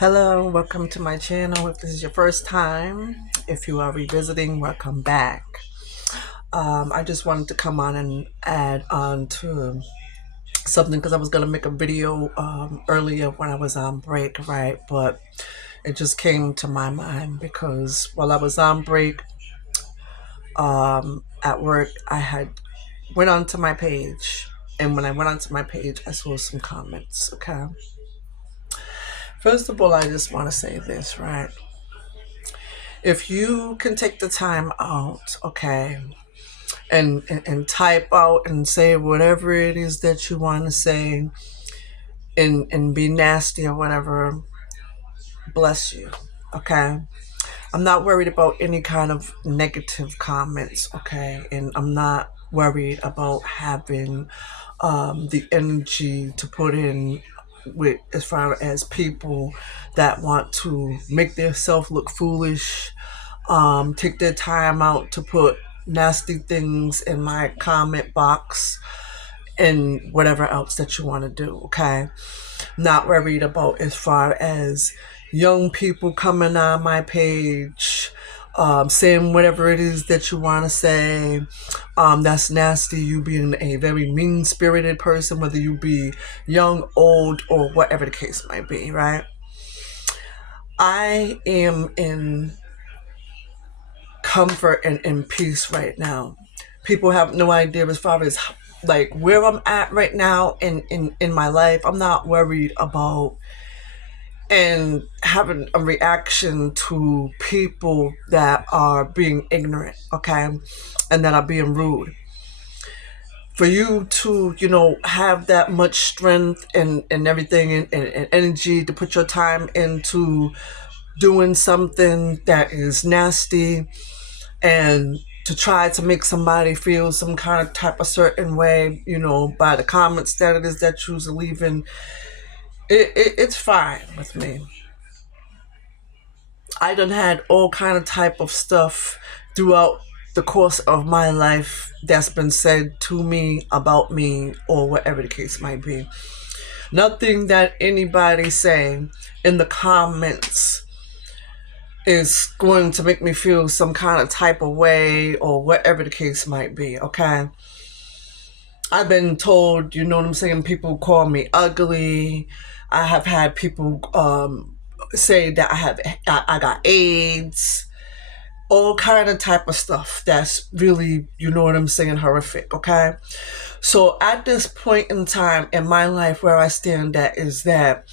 Hello, welcome to my channel. If this is your first time, if you are revisiting, welcome back. I just wanted to come on and add on to something because I was going to make a video earlier when I was on break, right? But it just came to my mind because while I was on break at work, I had went onto my page. And when I went onto my page, I saw some comments, okay? First of all, I just want to say this, right? If you can take the time out, okay, and type out and say whatever it is that you want to say and be nasty or whatever, bless you, okay? I'm not worried about any kind of negative comments, okay? And I'm not worried about having the energy to put in with as far as people that want to make themselves look foolish, take their time out to put nasty things in my comment box and whatever else that you want to do, okay? Not worried about as far as young people coming on my page, saying whatever it is that you want to say. That's nasty. You being a very mean-spirited person, whether you be young, old, or whatever the case might be, right? I am in comfort and in peace right now. People have no idea as far as like where I'm at right now in my life. I'm not worried about and having a reaction to people that are being ignorant, okay, and that are being rude. For you to, have that much strength and everything and energy to put your time into doing something that is nasty and to try to make somebody feel some kind of type of certain way, by the comments that it is that you're leaving, it's fine with me. I done had all kind of type of stuff throughout the course of my life that's been said to me, about me, or whatever the case might be. Nothing that anybody say in the comments is going to make me feel some kind of type of way or whatever the case might be, okay? I've been told, you know what I'm saying, people call me ugly. I have had people say that I got AIDS, all kind of type of stuff that's really, you know what I'm saying, horrific, okay? So at this point in time in my life where I stand at is that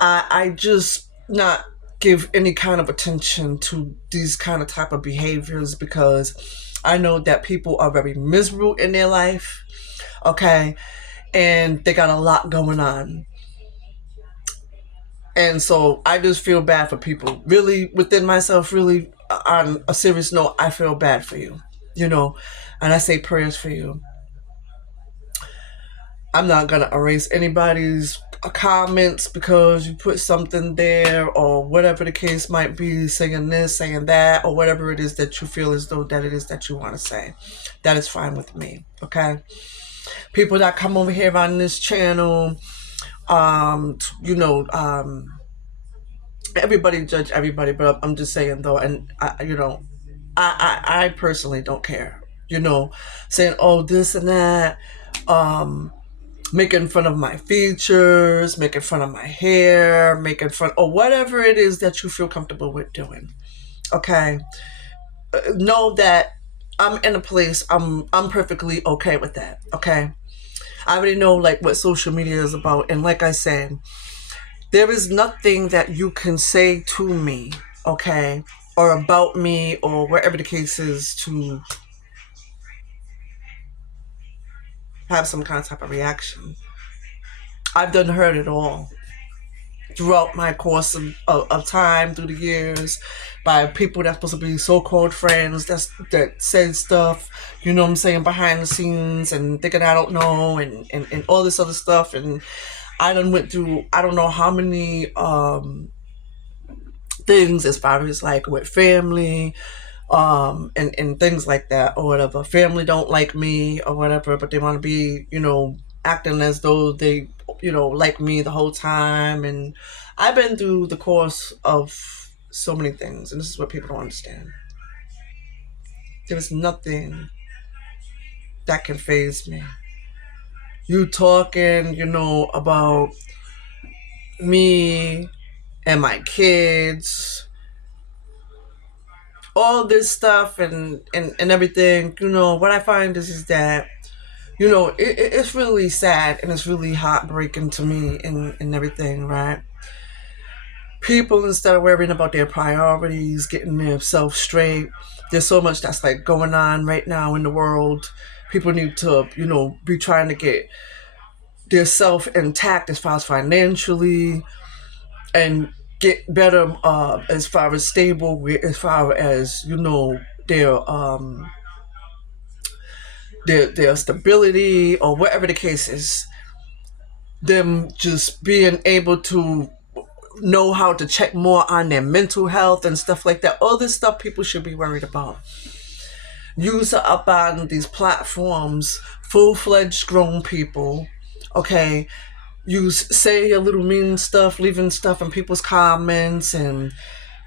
I just not give any kind of attention to these kind of type of behaviors because I know that people are very miserable in their life, okay? And they got a lot going on. And so I just feel bad for people. Really, within myself, really, on a serious note, I feel bad for you, and I say prayers for you. I'm not going to erase anybody's comments because you put something there or whatever the case might be, saying this, saying that, or whatever it is that you feel as though that it is that you want to say. That is fine with me, okay? People that come over here on this channel, everybody judge everybody, but I'm just saying though, and I personally don't care, saying, oh, this and that, making fun of my features, making fun of my hair, making fun, or whatever it is that you feel comfortable with doing, okay? Know that I'm in a place, I'm perfectly okay with that, okay? I already know like what social media is about, and like I said, there is nothing that you can say to me, okay, or about me, or wherever the case is, to have some kind of type of reaction. I've done heard it all throughout my course of time through the years by people that's supposed to be so-called friends that said stuff, you know what I'm saying, behind the scenes and thinking I don't know and all this other stuff. And I done went through I don't know how many things as far as like with family, and things like that or whatever. Family don't like me or whatever, but they want to be, acting as though they, like me the whole time. And I've been through the course of so many things, and this is what people don't understand. There's nothing that can phase me. You talking, about me and my kids, all this stuff and everything. What I find is that, it's really sad and it's really heartbreaking to me and everything, right? People, instead of worrying about their priorities, getting their self straight, there's so much that's like going on right now in the world. People need to, be trying to get their self intact as far as financially, and get better as far as stable, as far as, their stability, or whatever the case is. Them just being able to know how to check more on their mental health and stuff like that. All this stuff people should be worried about. Use up on these platforms, full-fledged grown people, okay? You say a little mean stuff, leaving stuff in people's comments and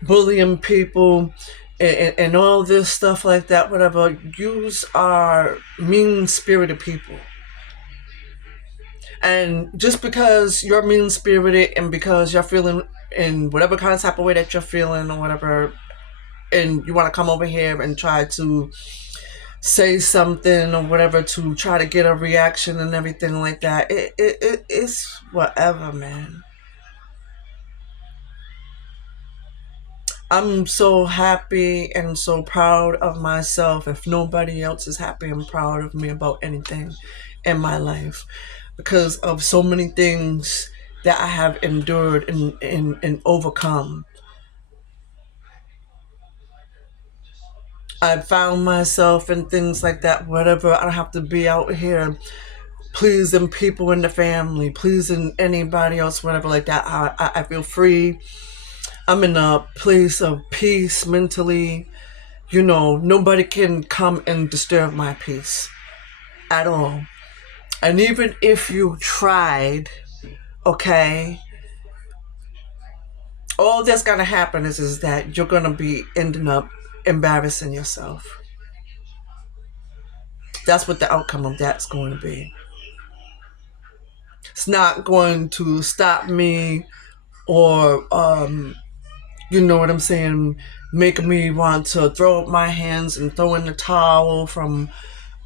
bullying people and all this stuff like that, whatever. Use our mean-spirited people. And just because you're mean-spirited and because you're feeling in whatever kind of type of way that you're feeling or whatever, and you want to come over here and try to say something or whatever to try to get a reaction and everything like that, it's whatever, man. I'm so happy and so proud of myself if nobody else is happy and proud of me about anything in my life, because of so many things that I have endured and overcome. I found myself in things like that, whatever. I don't have to be out here pleasing people in the family, pleasing anybody else, whatever like that. I feel free. I'm in a place of peace mentally. Nobody can come and disturb my peace at all. And even if you tried, okay, all that's gonna happen is that you're gonna be ending up embarrassing yourself. That's what the outcome of that's going to be. It's not going to stop me or you know what I'm saying, make me want to throw up my hands and throw in the towel from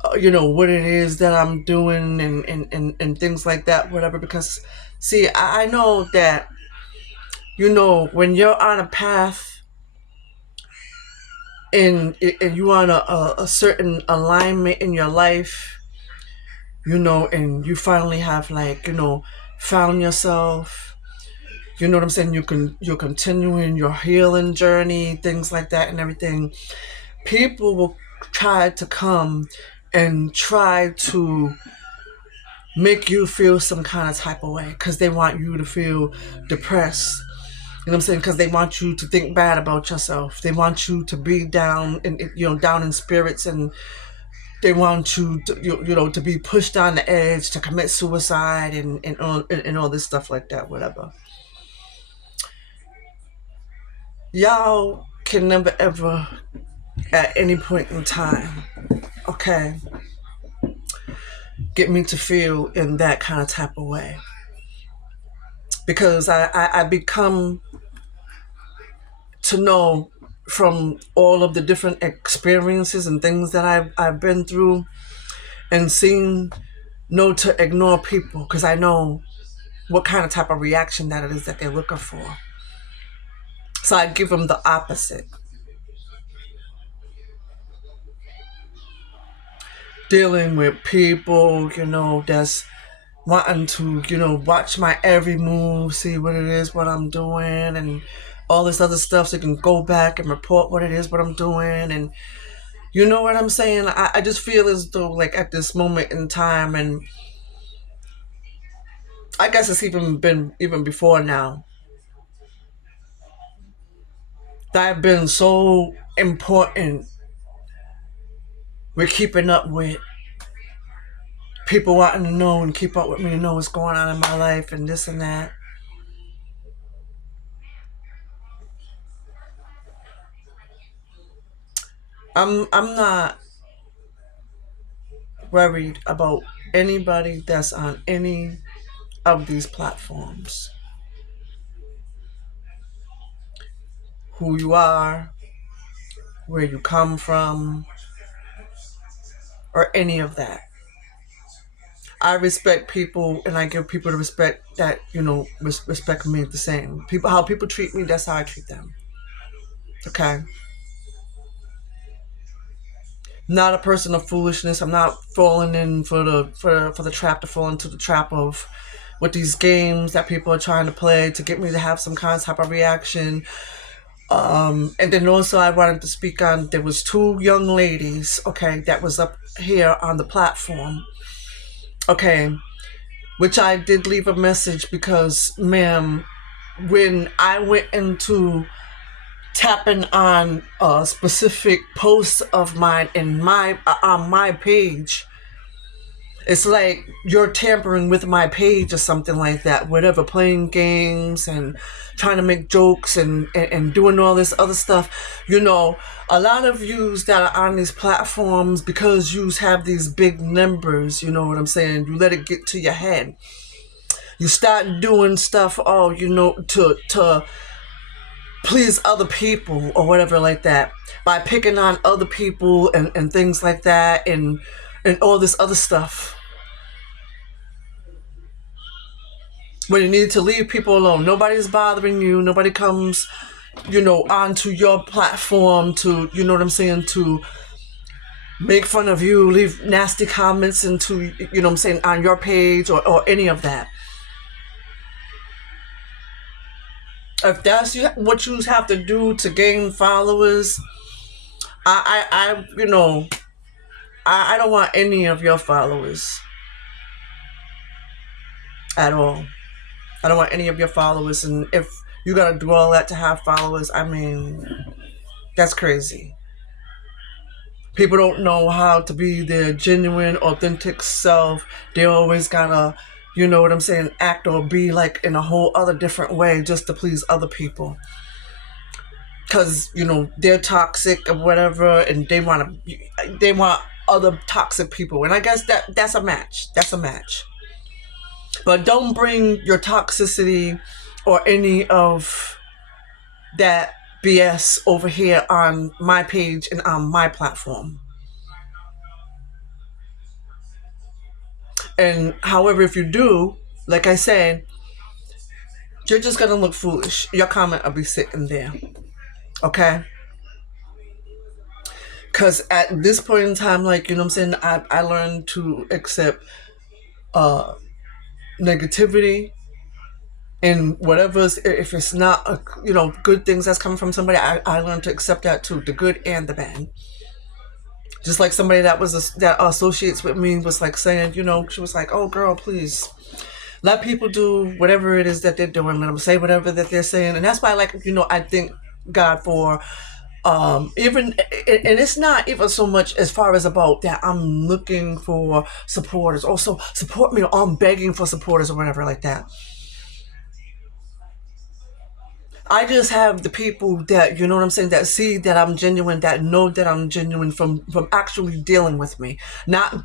what it is that I'm doing and things like that, whatever. Because see, I know that when you're on a path and you on a certain alignment in your life, and you finally have, like, found yourself, you know what I'm saying, you're continuing your healing journey, things like that and everything. People will try to come and try to make you feel some kind of type of way because they want you to feel depressed. You know what I'm saying? Because they want you to think bad about yourself. They want you to be down and down in spirits, and they want you to to be pushed on the edge to commit suicide and all this stuff like that, whatever. Y'all can never ever at any point in time, okay, get me to feel in that kind of type of way, because I become to know from all of the different experiences and things that I've been through and seen, know to ignore people because I know what kind of type of reaction that it is that they're looking for. So I give them the opposite. Dealing with people, that's wanting to, watch my every move, see what it is, what I'm doing, and all this other stuff, so you can go back and report what it is, what I'm doing, and you know what I'm saying? I just feel as though, like, at this moment in time, and I guess it's even been even before now, that I've been so important with keeping up with people wanting to know and keep up with me and know what's going on in my life and this and that. I'm not worried about anybody that's on any of these platforms. Who you are, where you come from, or any of that. I respect people and I give people the respect that, respect me the same. People, how people treat me, that's how I treat them. Okay? Not a person of foolishness. I'm not falling in for the trap to fall into the trap of with these games that people are trying to play to get me to have some kind of type of reaction. And then also I wanted to speak on, there was two young ladies, okay, that was up here on the platform. Okay, which I did leave a message because, ma'am, when I went into tapping on a specific post of mine in my on my page, it's like you're tampering with my page or something like that. Whatever, playing games and trying to make jokes and doing all this other stuff. A lot of yous that are on these platforms, because yous have these big numbers, you know what I'm saying? You let it get to your head. You start doing stuff, to please other people or whatever like that, by picking on other people and things like that and all this other stuff. When you need to leave people alone. Nobody's bothering you. Nobody comes, onto your platform to, you know what I'm saying, to make fun of you, leave nasty comments into, you know what I'm saying, on your page or any of that. If that's what you have to do to gain followers, I don't want any of your followers at all. I don't want any of your followers. And if you gotta do all that to have followers, I mean, that's crazy. People don't know how to be their genuine, authentic self. They always gotta, you know what I'm saying, act or be like in a whole other different way just to please other people. Because, they're toxic or whatever, and they want other toxic people. And I guess that's a match. That's a match. But don't bring your toxicity or any of that BS over here on my page and on my platform. And however, if you do, like I said, you're just going to look foolish. Your comment will be sitting there. Okay? Because at this point in time, like, you know what I'm saying, I learned to accept negativity and whatever, if it's not good things that's coming from somebody, I learned to accept that too, the good and the bad. Just like somebody that associates with me was like saying, she was like, oh girl, please let people do whatever it is that they're doing, let them say whatever that they're saying. And that's why I thank God for even, and it's not even so much as far as about that I'm looking for supporters. Also support me, or I'm begging for supporters or whatever like that. I just have the people that, you know what I'm saying, that see that I'm genuine, that know that I'm genuine from actually dealing with me. Not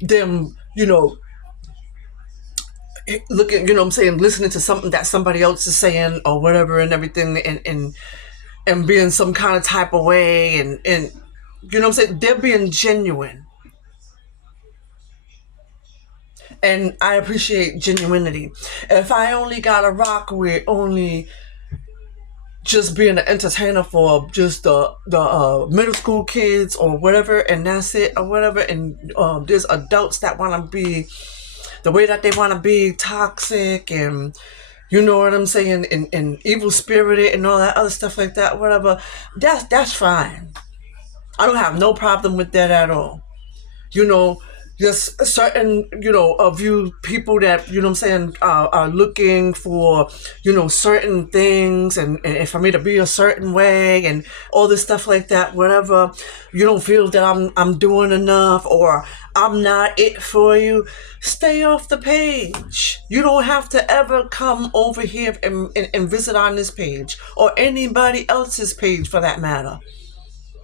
them, looking, what I'm saying, listening to something that somebody else is saying or whatever and everything and being some kind of type of way and you know what I'm saying, they're being genuine. And I appreciate genuinity. If I only got to rock with only just being an entertainer for just the middle school kids or whatever, and that's it or whatever, and there's adults that want to be the way that they want to be, toxic and you know what I'm saying, and evil spirited and all that other stuff like that, whatever, that's fine. I don't have no problem with that at all. Just certain, of you people that, you know what I'm saying, are looking for, certain things and for me to be a certain way and all this stuff like that, whatever. You don't feel that I'm doing enough, or I'm not it for you, stay off the page. You don't have to ever come over here and visit on this page or anybody else's page for that matter.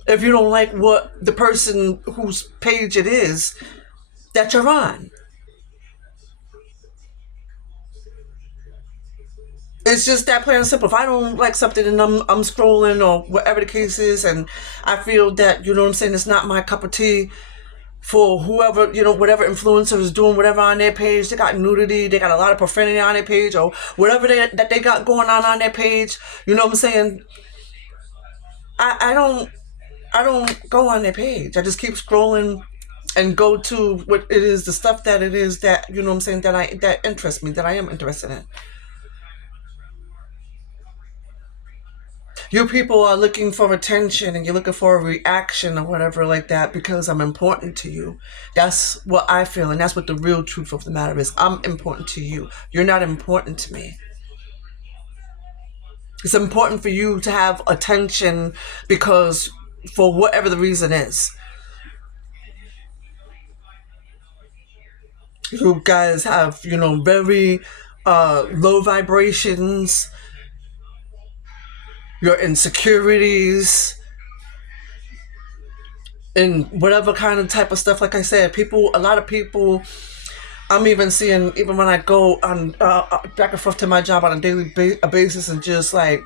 If you don't like what the person whose page it is that you're on. It's just that plain and simple. If I don't like something and I'm scrolling or whatever the case is, and I feel that, you know what I'm saying, it's not my cup of tea, for whoever, whatever influencer is doing whatever on their page. They got nudity, they got a lot of profanity on their page, or whatever that they got going on their page. You know what I'm saying? I don't go on their page. I just keep scrolling and go to what it is, the stuff that it is that, you know what I'm saying, that interests me, that I am interested in. You people are looking for attention and you're looking for a reaction or whatever like that because I'm important to you. That's what I feel, and that's what the real truth of the matter is. I'm important to you. You're not important to me. It's important for you to have attention because for whatever the reason is. You guys have, very low vibrations, your insecurities, and whatever kind of type of stuff. Like I said, a lot of people, I'm even seeing, even when I go on back and forth to my job on a daily basis and just like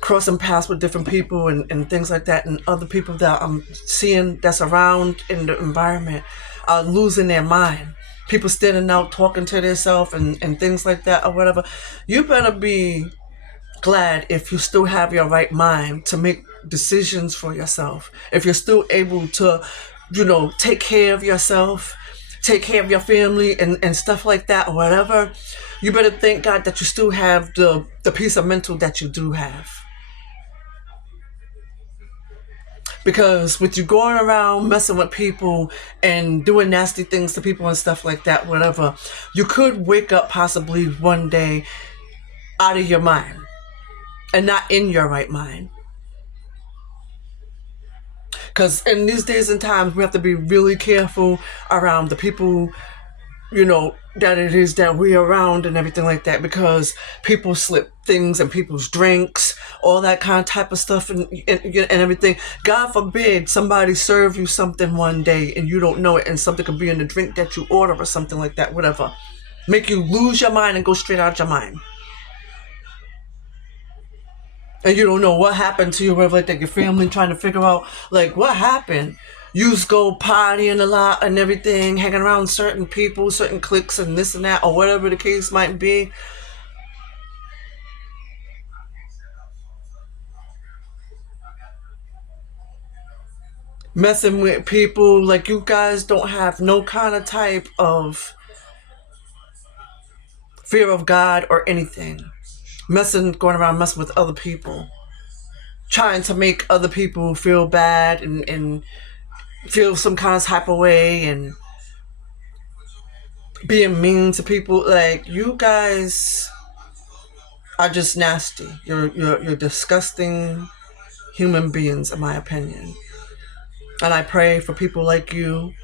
crossing paths with different people and things like that, and other people that I'm seeing that's around in the environment are losing their mind. People standing out talking to themselves and things like that or whatever. You better be glad if you still have your right mind to make decisions for yourself. If you're still able to, take care of yourself, take care of your family and stuff like that or whatever, you better thank God that you still have the peace of mental that you do have. Because with you going around messing with people and doing nasty things to people and stuff like that, whatever, you could wake up possibly one day out of your mind and not in your right mind. Because in these days and times, we have to be really careful around the people, that it is that we're around and everything like that, because people slip things in people's drinks, all that kind of type of stuff and everything. God forbid somebody serve you something one day and you don't know it, and something could be in the drink that you order or something like that, whatever. Make you lose your mind and go straight out your mind. And you don't know what happened to you, whatever, like that. Your family trying to figure out, like, what happened. You just go partying a lot and everything, hanging around certain people, certain cliques and this and that, or whatever the case might be. Messing with people, like you guys don't have no kind of type of fear of God or anything. Going around messing with other people. Trying to make other people feel bad and feel some kind of type of way and being mean to people. Like, you guys are just nasty. You're disgusting human beings, in my opinion. And I pray for people like you,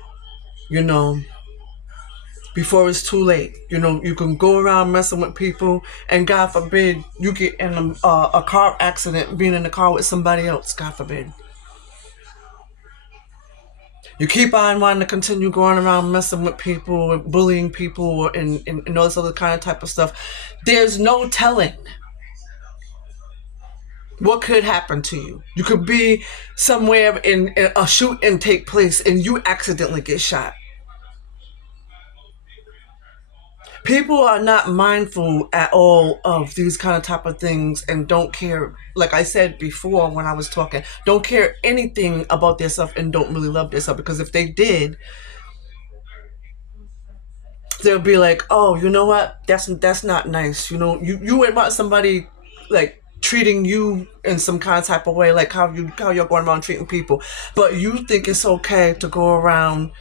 before it's too late. You can go around messing with people, and God forbid you get in a car accident, being in the car with somebody else, God forbid. You keep on wanting to continue going around messing with people, bullying people, and all this other kind of type of stuff. There's no telling what could happen to you. You could be somewhere in a shooting take place and you accidentally get shot. People are not mindful at all of these kind of type of things and don't care. Like I said before when I was talking, don't care anything about themselves and don't really love themselves, because if they did, they'll be like, oh, you know what? That's not nice. You would want somebody like treating you in some kind of type of way, like how you're going around treating people, but you think it's okay to go around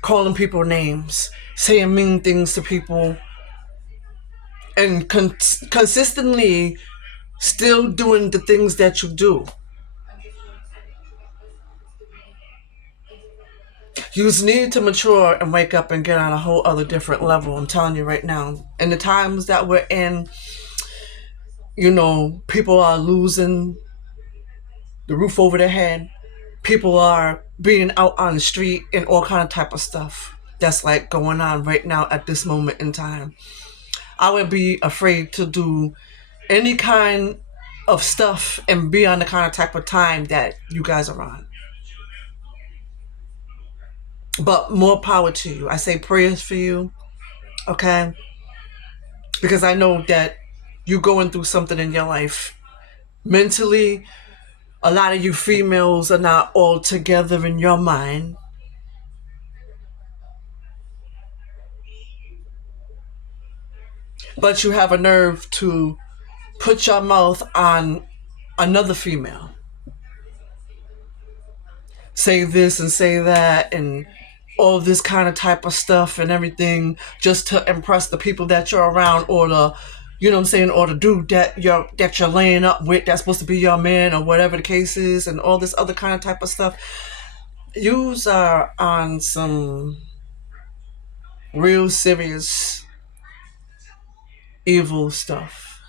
calling people names, saying mean things to people, and consistently still doing the things that you do. You just need to mature and wake up and get on a whole other different level. I'm telling you right now. In the times that we're in, people are losing the roof over their head. People are being out on the street and all kind of type of stuff that's like going on right now at this moment in time. I would be afraid to do any kind of stuff and be on the kind of type of time that you guys are on. But more power to you. I say prayers for you, okay? Because I know that you're going through something in your life. Mentally, a lot of you females are not all together in your mind. But you have a nerve to put your mouth on another female. Say this and say that and all this kind of type of stuff and everything just to impress the people that you're around, or the or the dude that you're laying up with that's supposed to be your man, or whatever the case is, and all this other kind of type of stuff. Yous are on some real serious evil stuff.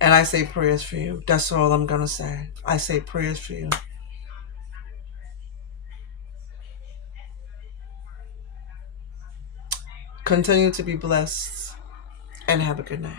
And I say prayers for you. That's all I'm gonna say. I say prayers for you. Continue to be blessed and have a good night.